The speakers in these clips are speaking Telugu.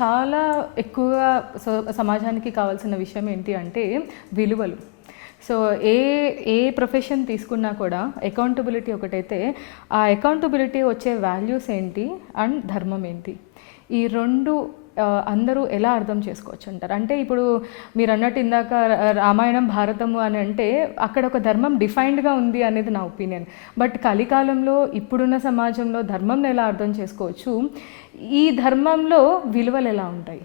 చాలా ఎక్కువగా సమాజానికి కావాల్సిన విషయం ఏంటి అంటే విలువలు. సో ఏ ఏ ప్రొఫెషన్ తీసుకున్నా కూడా అకౌంటబిలిటీ ఒకటైతే ఆ అకౌంటబిలిటీ వచ్చే వాల్యూస్ ఏంటి అండ్ ధర్మం ఏంటి. ఈ రెండు అందరూ ఎలా అర్థం చేసుకోవచ్చు అంటారు అంటే ఇప్పుడు మీరు అన్నట్టు ఇందాక రామాయణం భారతము అని అంటే అక్కడ ఒక ధర్మం డిఫైన్డ్గా ఉంది అనేది నా ఒపీనియన్. బట్ కలికాలంలో ఇప్పుడున్న సమాజంలో ధర్మంని ఎలా అర్థం చేసుకోవచ్చు? ఈ ధర్మంలో విలువలు ఎలా ఉంటాయి?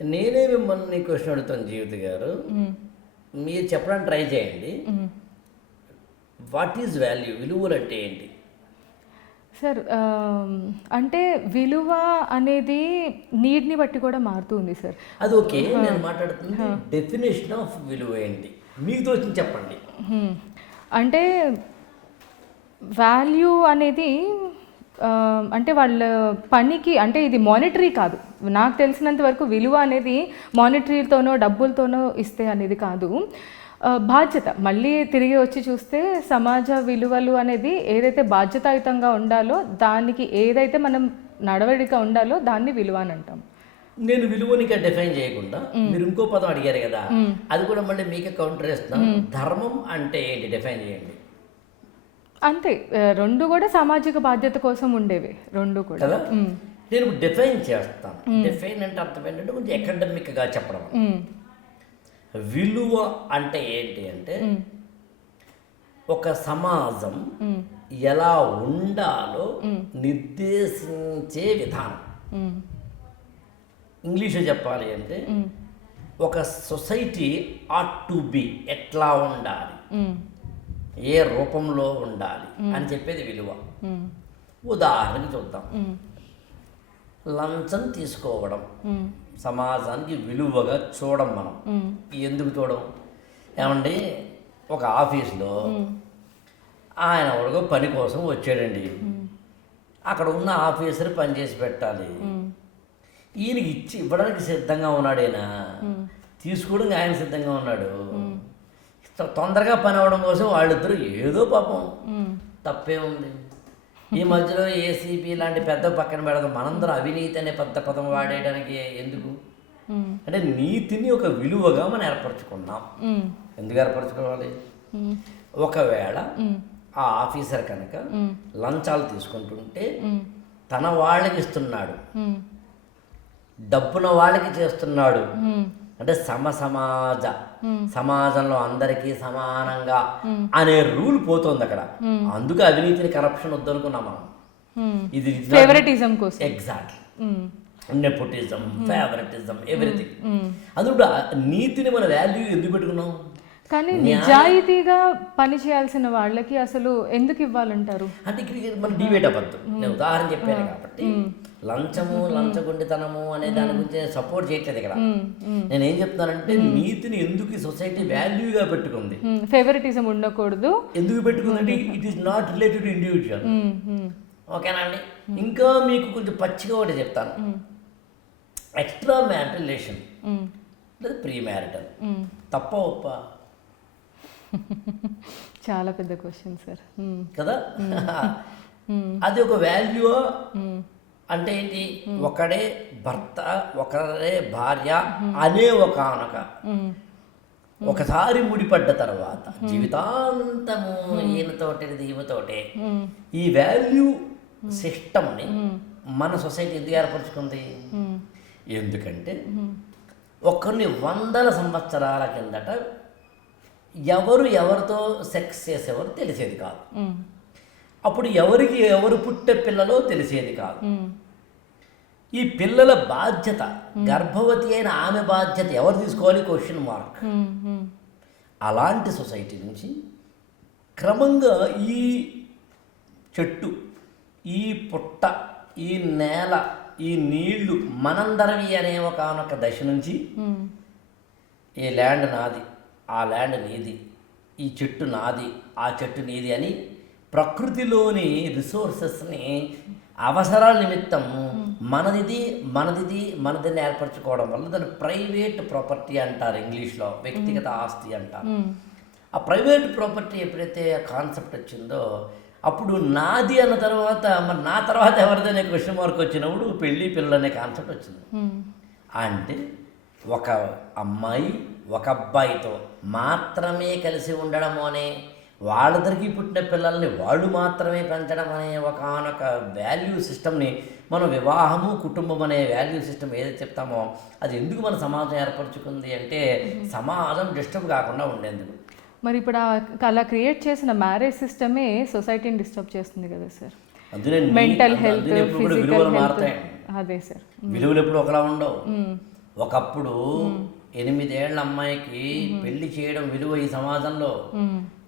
నేనే మిమ్మల్ని క్వశ్చన్ అడుగుతాను జీవిత గారు. మీరు చెప్పడానికి ట్రై చేయండి. What is value? విలువలు అంటే ఏంటి? సార్ అంటే విలువ అనేది నీడ్ని బట్టి కూడా మారుతుంది సార్. అది ఓకే నేను మాట్లాడుతుంది డెఫినేషన్ ఆఫ్ విలువ ఏంటి? మీకు తోచింది చెప్పండి. అంటే వాల్యూ అనేది అంటే వాళ్ళ పనికి అంటే ఇది మానిటరీ కాదు. నాకు తెలిసినంత వరకు విలువ అనేది మానిటరీతోనో డబ్బులతోనో ఇస్తే అనేది కాదు. బాధ్యత. మళ్ళీ తిరిగి వచ్చి చూస్తే సమాజ విలువలు అనేది ఏదైతే బాధ్యతాయుతంగా ఉండాలో దానికి ఏదైతే మనం నడవడిక ఉండాలో దాన్ని విలువ అని అంటాం నేను విలువని ఇంకా డిఫైన్ చేయకుండా మీరు ఇంకో పదం అడిగారు కదా అది కూడా మళ్ళీ మీకే కౌంటర్ ఇస్తున్నాను ధర్మం అంటే ఏంటి? డిఫైన్ చేయండి. అంతే. రెండు కూడా సామాజిక బాధ్యత కోసం ఉండేవి. రెండు కూడా. నేను డిఫైన్ చేస్తాను. డిఫైన్ అంటే అర్థం ఏంటంటే కొంచెం అకాడమిక్గా చెప్పడం. విలువ అంటే ఏంటి అంటే ఒక సమాజం ఎలా ఉండాలో నిర్దేశించే విధానం. మ్, ఇంగ్లీష్లో చెప్పాలి అంటే ఒక సొసైటీ ఆట్ టు బి ఎట్లా ఉండాలి? ఏ రూపంలో ఉండాలి? అని చెప్పేది విలువ. మ్, ఉదాహరణకి చూద్దాం. లంచం తీసుకోవడం. సమాజానికి విలువగా చూడం మనం. ఎందుకు చూడం? ఏమండి? ఒక ఆఫీస్లో ఆయన ఎవరికో పని కోసం వచ్చాడండి. అక్కడ ఉన్న ఆఫీసర్ పని చేసి పెట్టాలి. ఈయనకి ఇచ్చి ఇవ్వడానికి సిద్ధంగా ఉన్నాడేనా తీసుకోవడానికి ఆయన సిద్ధంగా ఉన్నాడు. తొందరగా పని అవ్వడం కోసం వాళ్ళిద్దరూ ఏదో పాపం మ్, తప్పే ఉంది. ఈ మధ్యలో ఏసీపీ లాంటి పెద్ద పక్కన పెడదాం. మనందరం అవినీతి అనే పెద్ద పదం వాడేయడానికి ఎందుకు? అంటే నీతిని ఒక విలువగా మనం ఏర్పరచుకున్నాం. ఎందుకు ఏర్పరచుకోవాలి? ఒకవేళ ఆ ఆఫీసర్ కనుక లంచాలు తీసుకుంటుంటే తన వాళ్ళకి ఇస్తున్నాడు. డబ్బున వాళ్ళకి చేస్తున్నాడు. అంటే సమ సమాజ సమాజంలో అందరికీ సమానంగా అనే రూల్ పోతుంది అక్కడ. అందుకే అవినీతిని కరప్షన్ వద్దనుకున్నాం మనం. ఇది ఫేవరెటిజం కోసం. Exactly nepotism favouritism everything. అందుకు నీతిని మన వాల్యూ ఎందుకు పెట్టుకున్నాం? కానీ నిజాయితీగా పని చేయాల్సిన వాళ్ళకి అసలు ఎందుకు ఇవ్వాలంటారు? అంటే ఇక్కడ మనం డిబేట్ అవ్వద్దు. నేను ఉదాహరణ చెప్పాను కాబట్టి లంచము లంచగొండితనము అనే దాని గురించి సపోర్ట్ చేయట్లేదు ఇక్కడ. నేను ఏం చెప్తానంటే నీతిని ఎందుకు సొసైటీ వాల్యూగా పెట్టుకుంది? ఫేవరెటిజం ఉండకూడదు. ఎందుకు పెట్టుకుందంటే it is not related to individual ఓకేనా అండి? ఇంకా మీకు కొంచెం పచ్చిగా ఒకటి చెప్తాను. ఎక్స్ట్రా మ్యారిటల్ రిలేషన్ లేదా ప్రీ మ్యారిటల్. తప్ప ఒప్ప చాలా పెద్ద క్వశ్చన్ సార్ కదా? అది ఒక వాల్యూ అంటే ఏంటి? ఒకడే భర్త ఒకరే భార్య అనే ఒక ఆనక. మ్, ఒకసారి ముడిపడ్డ తర్వాత జీవితాంతము ఈయనతోటే మ్, ఈ వాల్యూ సిస్టమ్ని మన సొసైటీ ఎందుకు ఏర్పరచుకుంది? ఎందుకంటే ఒకరిని వందల సంవత్సరాల కిందట ఎవరు ఎవరితో సెక్స్ చేసేవారు తెలిసేది కాదు. అప్పుడు ఎవరికి ఎవరు పుట్టే పిల్లలో తెలిసేది కాదు. ఈ పిల్లల బాధ్యత గర్భవతి అయిన ఆమె బాధ్యత ఎవరు తీసుకోవాలి? క్వశ్చన్ మార్క్ అలాంటి సొసైటీ నుంచి క్రమంగా ఈ చెట్టు ఈ పుట్ట ఈ నేల ఈ నీళ్ళు మనందరవి అనే ఒకనొక దశ నుంచి ఈ ల్యాండ్ నాది ఆ ల్యాండ్ నీది ఈ చెట్టు నాది ఆ చెట్టు నీది అని ప్రకృతిలోని రిసోర్సెస్ని అవసరాల నిమిత్తం మనదిది మనదిది మనదిని ఏర్పరచుకోవడం వల్ల దాన్ని ప్రైవేట్ ప్రాపర్టీ అంటారు ఇంగ్లీష్లో వ్యక్తిగత ఆస్తి అంటారు. ఆ ప్రైవేట్ ప్రాపర్టీ ఎప్పుడైతే కాన్సెప్ట్ వచ్చిందో అప్పుడు నాది అన్న తర్వాత మరి నా తర్వాత ఎవరిదనే క్వశ్చన్ మార్క్ వచ్చినప్పుడు పెళ్ళి పిల్లలు అనే కాన్సెప్ట్ వచ్చింది. అంటే ఒక అమ్మాయి ఒక అబ్బాయితో మాత్రమే కలిసి ఉండడము అనే వాళ్ళిద్దరికి పుట్టిన పిల్లల్ని వాళ్ళు మాత్రమే పెంచడం అనే ఒకనొక వాల్యూ సిస్టమ్ని మనం వివాహము కుటుంబం అనే వాల్యూ సిస్టమ్ ఏదైతే చెప్తామో అది ఎందుకు మన సమాజం ఏర్పరచుకుంది అంటే సమాజం డిస్టర్బ్ కాకుండా ఉండేందుకు. మరి ఇప్పుడు అలా క్రియేట్ చేసిన మ్యారేజ్ సిస్టమే సొసైటీని డిస్టర్బ్ చేస్తుంది కదా సార్? మెంటల్ హెల్త్ ఫిజికల్ విలువలు హెల్త్ మారుతాయి. అదే సార్. విలువలు ఎప్పుడు ఒకలా ఉండవు. ఒకప్పుడు ఎనిమిదేళ్ళ అమ్మాయికి పెళ్ళి చేయడం విలువ ఈ సమాజంలో.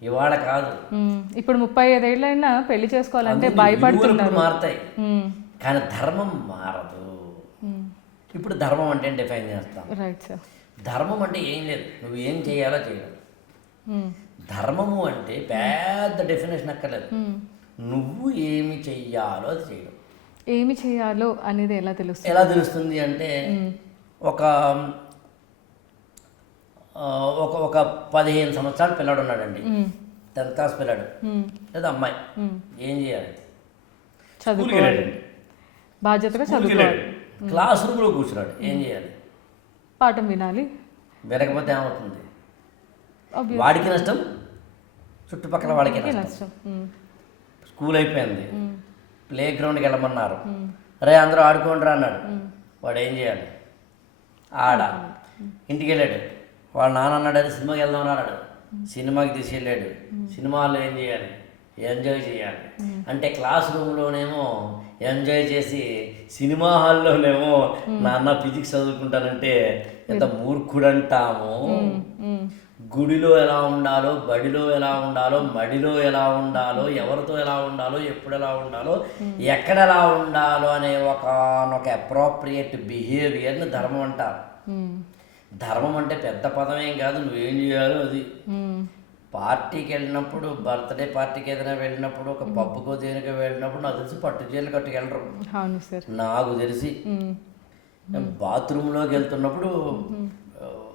ఇవాళ కాదు. ఇప్పుడు ముప్పై ఐదేళ్ళైనా పెళ్ళి చేసుకోవాలంటే భయపడుతున్నారు. మారుతాయి. కానీ ధర్మం మారదు. ఇప్పుడు ధర్మం అంటే డిఫైన్ చేస్తాం. రైట్ సార్ ధర్మం అంటే ఏం లేదు. నువ్వు ఏం చేయాలో చేయడం. మ్మ్. ధర్మము అంటే పెద్ద డెఫినేషన్ అక్కర్లేదు. నువ్వు ఏమి చెయ్యాలో అది చేయడం. ఏమి చేయాలో అనేది ఎలా తెలుస్తుంది? ఎలా తెలుస్తుంది అంటే ఒక ఒక ఒక పదిహేను సంవత్సరాల పిల్లాడు ఉన్నాడండి. టెన్త్ క్లాస్ పిల్లాడు. లేదా అమ్మాయి. మ్మ్. ఏం చేయాలి? చదువుకోవాలి. బాధ్యతగా చదువుకోవాలి. క్లాస్ రూమ్లో కూర్చున్నాడు. ఏం చేయాలి? పాఠం వినాలి. వినకపోతే ఏమవుతుంది. వాడికి నష్టం చుట్టుపక్కల వాడికి నష్టం. స్కూల్ అయిపోయింది. ప్లే గ్రౌండ్కి వెళ్ళమన్నారు. రే అందరూ ఆడుకోండి రా అన్నాడు. వాడు ఏం చేయాలి? ఆడ? ఇంటికి వెళ్ళాడు. వాళ్ళ నాన్న అన్నాడు "అరే, సినిమాకి వెళ్దాం రా" అన్నాడు సినిమాకి తీసుకెళ్ళాడు. సినిమాలో ఏం చేయాలి? ఎంజాయ్ చేయాలి. అంటే క్లాస్ రూమ్లోనేమో ఎంజాయ్ చేసి సినిమా హాల్లోనేమో నాన్న ఫిజిక్స్ చదువుకుంటానంటే ఎంత మూర్ఖుడంటాము. గుడిలో ఎలా ఉండాలో బడిలో ఎలా ఉండాలో మడిలో ఎలా ఉండాలో ఎవరితో ఎలా ఉండాలో ఎప్పుడు ఎలా ఉండాలో ఎక్కడ ఎలా ఉండాలో అనే ఒక అప్రోప్రియేట్ బిహేవియర్ని ధర్మం అంటారు. ధర్మం అంటే పెద్ద పదమేం కాదు నువ్వేం చేయాలో అది. పార్టీకి వెళ్ళినప్పుడు బర్త్డే పార్టీకి ఏదైనా వెళ్ళినప్పుడు ఒక పబ్బుకో దేనికో వెళ్ళినప్పుడు నాకు తెలిసి పట్టు చీరలు కట్టుకెళ్ళరు. నాకు తెలిసి. బాత్రూంలోకి వెళ్తున్నప్పుడు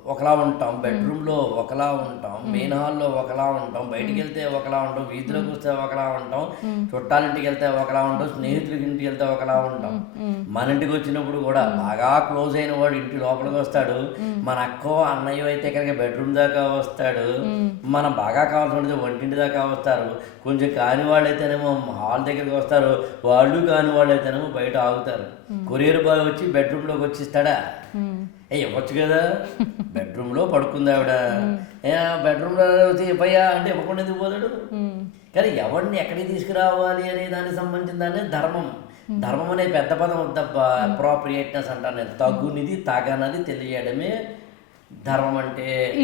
ఒకలా ఉంటాం బెడ్రూమ్లో ఒకలా ఉంటాం మెయిన్ హాల్లో ఒకలా ఉంటాం బయటికి వెళ్తే ఒకలా ఉంటాం వీధిలోకి వస్తే ఒకలా ఉంటాం చుట్టాలింటికి వెళ్తే ఒకలా ఉంటాం స్నేహితులకి ఇంటికి వెళ్తే ఒకలా ఉంటాం. మన ఇంటికి వచ్చినప్పుడు కూడా బాగా క్లోజ్ అయిన వాడు ఇంటి లోపలికి వస్తాడు మన అక్కో అన్నయ్య అయితే కనుక బెడ్రూమ్ దాకా వస్తాడు మనం బాగా కావాల్సి వంటింటి దాకా వస్తారు కొంచెం కాని వాళ్ళు అయితేనేమో హాల్ దగ్గరికి వస్తారు వాళ్ళు కాని వాళ్ళు అయితేనేమో బయట ఆగుతారు. కొరియర్ బాయ్ వచ్చి బెడ్రూమ్లోకి వచ్చిస్తాడా. ఏ ఇవ్వచ్చు కదా. బెడ్రూమ్లో పడుకుంది ఆవిడ. ఏ బెడ్రూమ్లో వచ్చి ఇవ్వయ్యా అంటే ఇవ్వకుండా ఎందుకు పోతాడు. కానీ ఎవరిని ఎక్కడికి తీసుకురావాలి అనే దానికి సంబంధించిన దాన్ని ధర్మం. ధర్మం అనే పెద్ద పదం వద్దబ్బా. అప్రోప్రియేట్నెస్ అంటాను తగ్గునిది తగనది తెలియడమే ధర్మం అంటే.